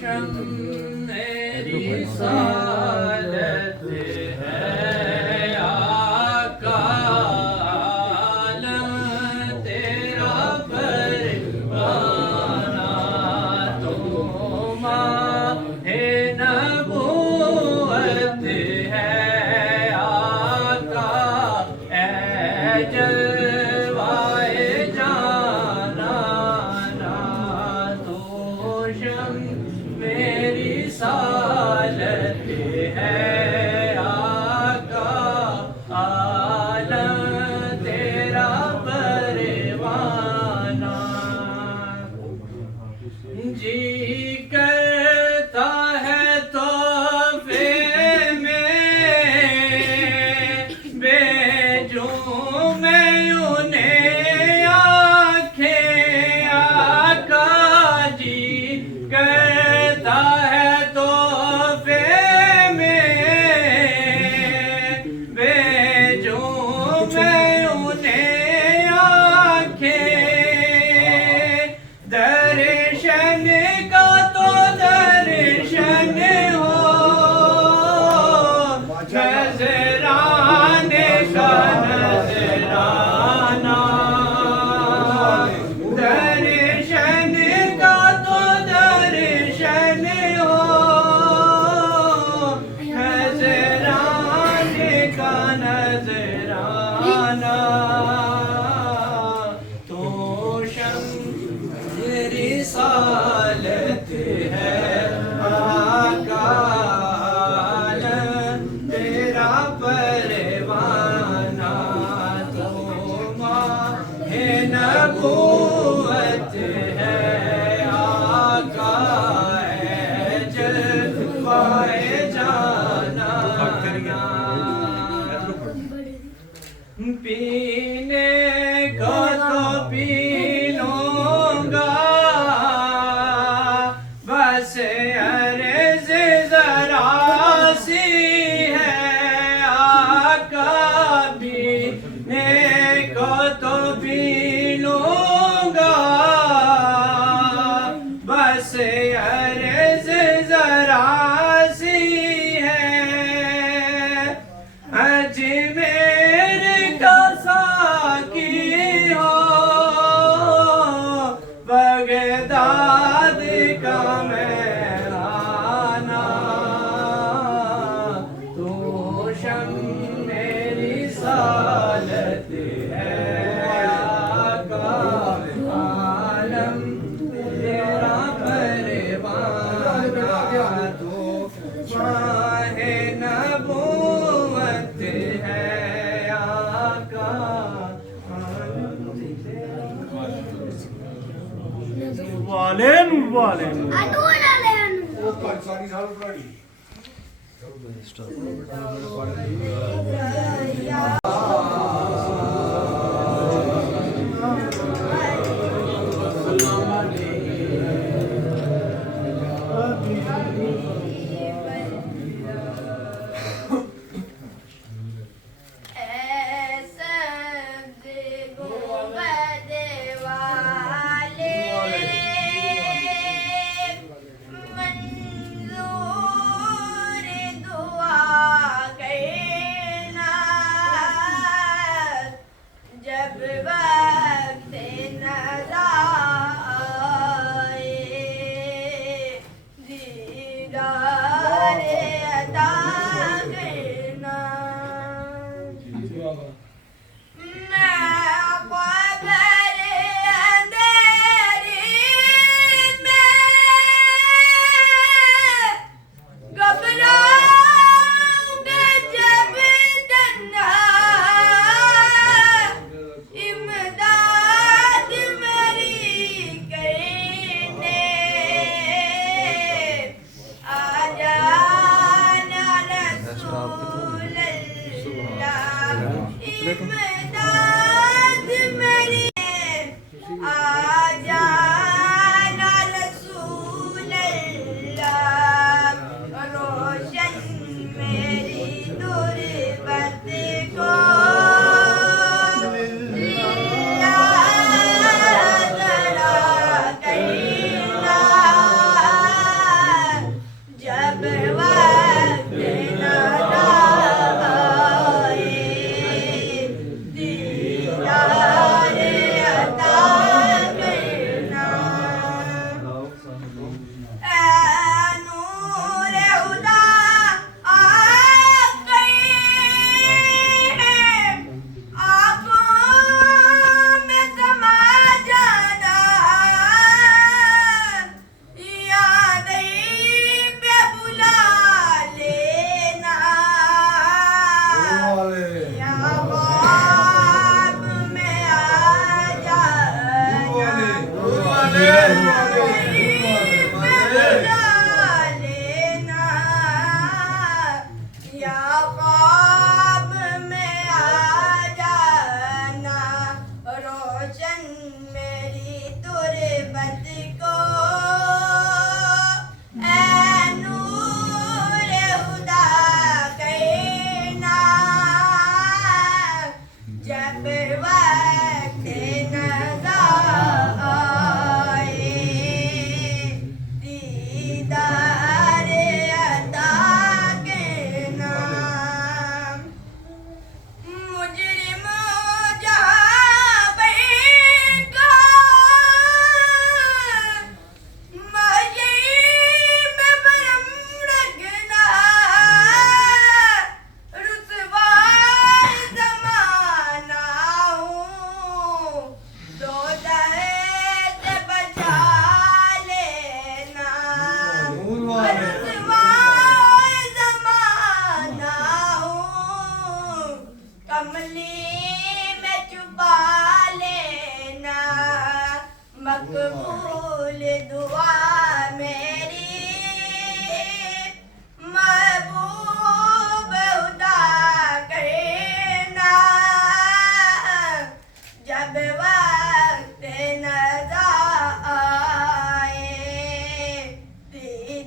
मेरी सालत है आका, आलम तेरा परवाना, तो माहे नबूवत है आका, ऐ जलवाए जाना ना, तो शम मेरी सालत है आका, आलम तेरा परवाना। जी करता है तोहफे में भेजूं मैं उन्हें आंखें आका, जी करता है तोहफे में भेजूं मैं उन्हें आंखें, दर्शन का तो दर्शन हो, नजराने का नजराना, दर्शन का तो दर्शन हो, नजराने का नजराना, तो शम तेरी सालत है आका, आलम तेरा परवाना, तो माहे नबूवत है आका, ऐ जलवाए जाना पीने को तो पी लूंगा, बस अर्ज़ ज़रा सी है आका, पीने को तो पी लूंगा, बस अर्ज़ ज़रा सी है, अजमेर का साकी हो, बगदाद का मेहराना, तो शम मेरी सालत है आका, आलम तेरा परवाना, तो माहे नबूवत है आका, वालेन वालेन अनु वाले अनु ਉਹ ਪਾਕਿਸਤਾਨੀ ਸਾਲ ਪੁਰਾਣੀ मंजूर दुआ कहना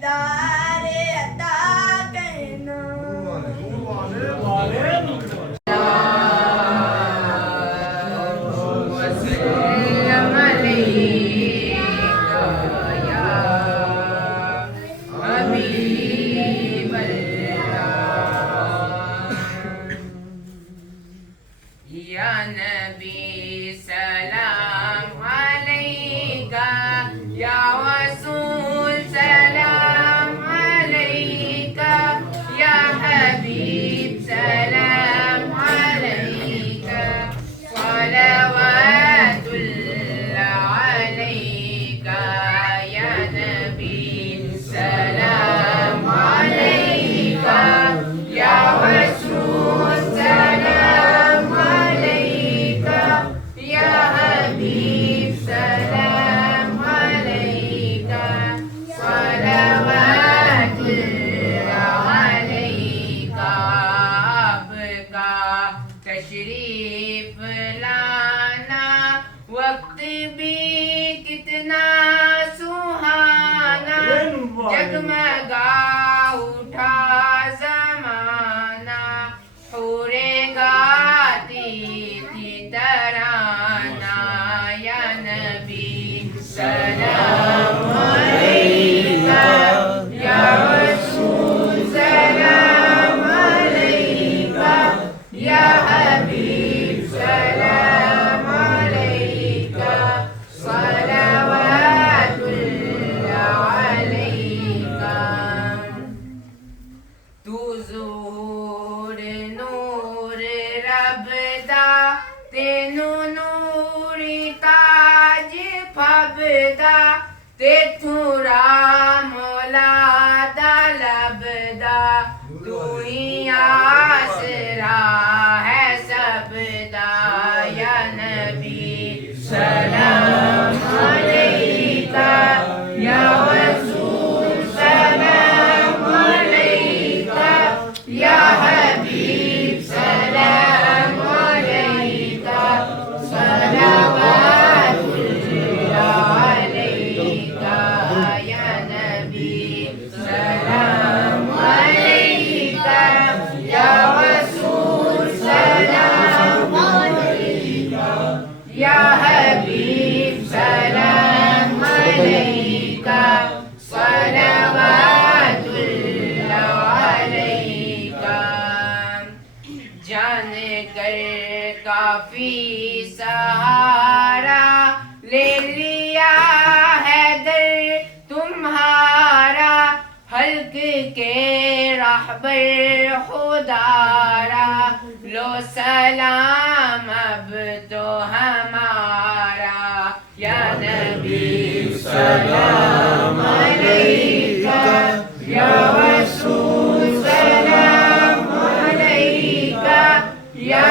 दीदार अता करना। या नबी सलाम अलैका, या रसूल सलाम अलैका, या हबीब सलाम अलैका, सलवातुल्लाह अलैका, या नबी सलाम अलैका, या रसूल सलाम अलैका, या हबीब सलाम अलैका, सलवातुल्लाह अलैका। आपका तशरीफ लाना वक्त भी कितना सुहाना, जगमगा उठा ज़माना, हूरे गाती थी तराना, या नबी सलाम अलैका, या रसूल सलाम अलैका, या हबीब सलाम अलैका, सलवातुल्लाह अलैका। तू ज़ुहूर नूर रबदा, तेनू नूरी ताज फबदा, तेथू मौला दा लबदा, तू ही आसरा है सबदा, या नबी सलाम अलैका, या रसूल सलाम अलैका, या हबीब सलाम अलैका, सलवातुल्लाह अलैका, या नबी सलाम अलैका, या रसूल सलाम अलैका, या हबीब सलाम अलैका, सलवातुल्लाह अलैका। जान कर काफी सहारा ले लिया है दर तुम्हारा, हल्क के रहबर खुदारा, लो सलाम अब तो हमारा, या नबी सलाम अलैका, या रसूल सलाम अलैका, या